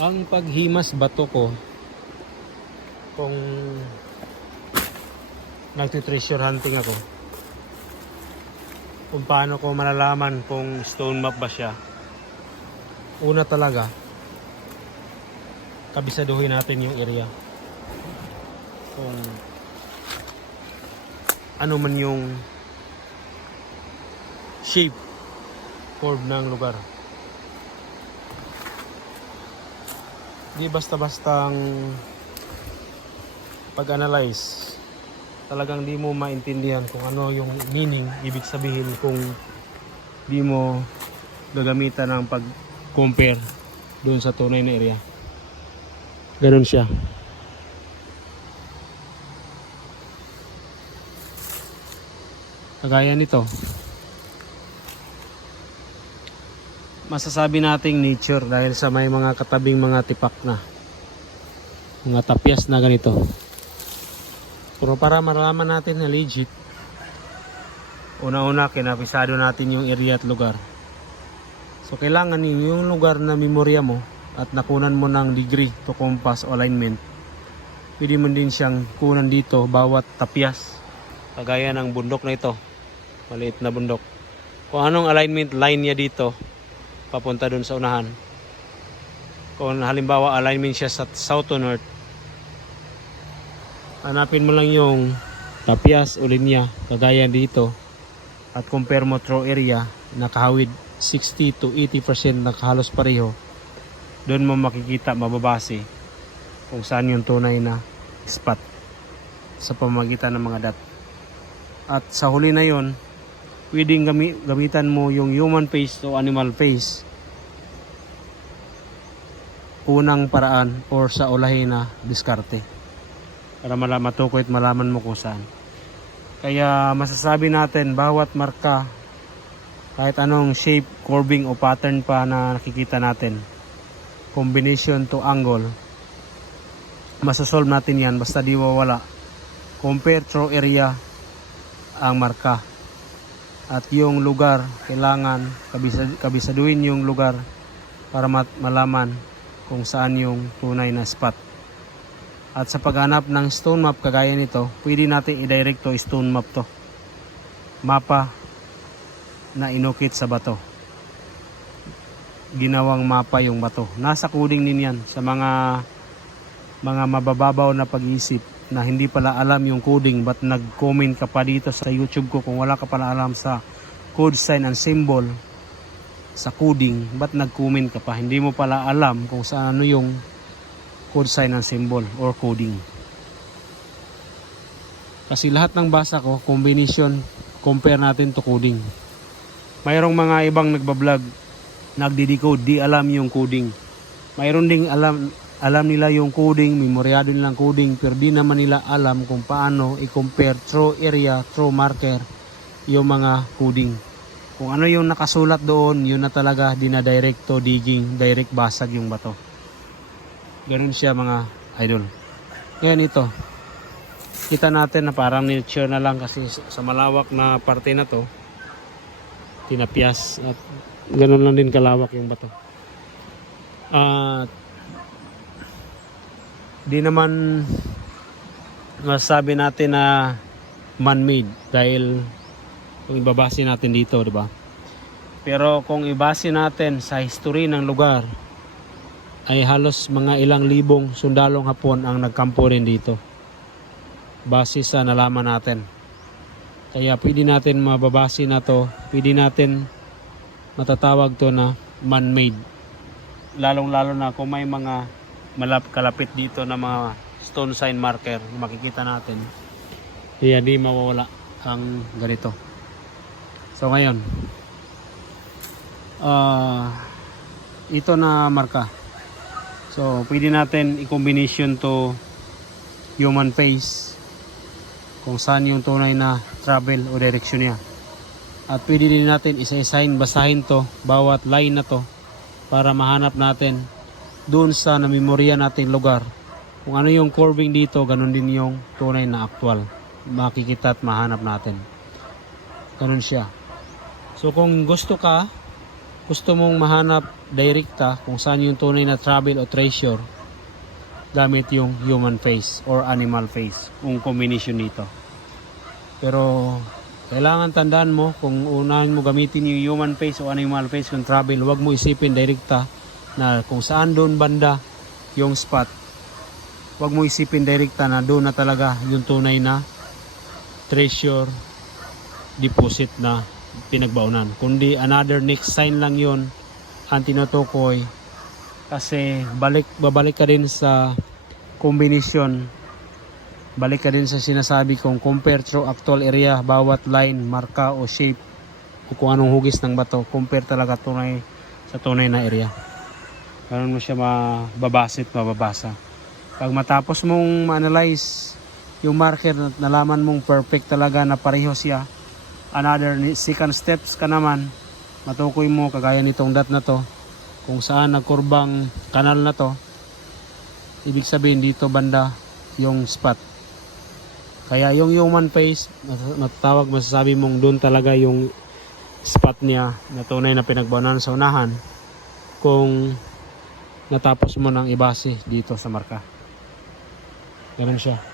ang paghimas bato ko kung nagtitreasure hunting ako kung paano ko malalaman kung stone map ba siya una talaga kabisaduhin natin yung area. Kung ano man yung shape form ng lugar di basta-bastang pag-analyze. Talagang di mo maintindihan kung ano yung meaning ibig sabihin kung di mo gagamitan ng pag-compare doon sa tunay na area. Ganun siya. Kagaya nito masasabi nating nature dahil sa may mga katabing mga tipak na. Mga tapyas na ganito. Pero para malaman natin na legit una-una kinapisado natin yung area at lugar. So kailangan yung, lugar na memorya mo at nakunan mo ng degree to compass alignment pwede mo din siyang kunan dito bawat tapyas kagaya ng bundok na ito. Maliit na bundok. Kung anong alignment line niya dito papunta dun sa unahan. Kung halimbawa alignment siya sa south to north, hanapin mo lang yung tapyas o linya kagaya dito at compare mo through area nakahawid 60 to 80% nakahalos pareho doon mo makikita mababase kung saan yung tunay na spot sa pamagitan ng mga dot at sa huli na yon pwedeng gami- gamitan mo yung human face o animal face. Unang paraan or sa ulahin na diskarte. Para mala matukoy at malaman mo kung saan. Kaya masasabi natin bawat marka kahit anong shape, curving o pattern pa na nakikita natin combination to angle masasolve natin yan basta di wawala compare through area ang marka at yung lugar kailangan kabisa, kabisaduhin yung lugar para mat- malaman kung saan yung tunay na spot. At sa paghanap ng stone map kagaya nito pwede natin i-direct to stone map to. Mapa na inukit sa bato. Ginawang mapa yung bato. Nasa coding din yan sa mga mga mabababaw na pag-iisip na hindi pala alam yung coding but nag-comment ka pa dito sa YouTube ko kung wala ka pala alam sa code sign and symbol sa coding ba't nag-comment ka pa. Hindi mo pala alam kung saan ano yung code sign and symbol or coding. Kasi lahat ng basa ko combination compare natin to coding. Mayroong mga ibang nagbablog nagdi-decode di alam yung coding. Mayroon ding alam alam nila yung coding, memoryado nilang coding, pero di naman nila alam kung paano i-compare through area, through marker, yung mga coding. Kung ano yung nakasulat doon, yun na talaga dinadirect to digging, direct basag yung bato. Ganun siya mga idol. Ngayon ito, kita natin na parang nature na lang kasi sa malawak na parte na to, tinapyas at ganun lang din kalawak yung bato. At di naman masabi natin na man-made dahil kung ibabase natin dito, di ba? Pero kung ibase natin sa history ng lugar, ay halos mga ilang libong sundalong hapon ang nagkampo rin dito. Base sa nalaman natin. Kaya pwede natin mababase na to, pwede natin matatawag to na man-made. Lalong-lalo na kung may mga malap kalapit dito na mga stone sign marker makikita natin. Kaya di mawawala ang ganito. So ngayon, ah ito na marka. So pwede natin i-combination to human face kung saan yung tunay na travel o direction niya. At pwede din natin isa-assign, basahin to, bawat line na to para mahanap natin doon sa namemorya nating lugar. Kung ano yung curving dito, ganun din yung tunay na actual. Makikita at mahanap natin. Ganun siya. So kung gusto ka, gusto mong mahanap direkta kung saan yung tunay na travel o treasure gamit yung human face or animal face kung combination nito pero kailangan tandaan mo kung unahin mo gamitin yung human face o animal face kung travel wag mo isipin direkta na kung saan doon banda yung spot wag mo isipin direkta na doon na talaga yung tunay na treasure deposit na pinagbaunan. Kundi another next sign lang yon ang tinutukoy kasi balik babalik ka din sa combination balik ka din sa sinasabi kong compare through actual area bawat line, marka o shape o kung anong hugis ng bato compare talaga tunay sa tunay na area ganun mo siya mababasa at mababasa. Pag matapos mong ma-analyze yung marker na nalaman mong perfect talaga na pareho siya another second steps ka naman matukoy mo kagaya nitong dot na to kung saan nagkurbang kanal na to ibig sabihin dito banda yung spot. Kaya yung human face mat- matatawag masasabi mong doon talaga yung spot niya na tunay na pinagbawanan sa unahan. Kung natapos mo ng ibase dito sa marka. Ganun siya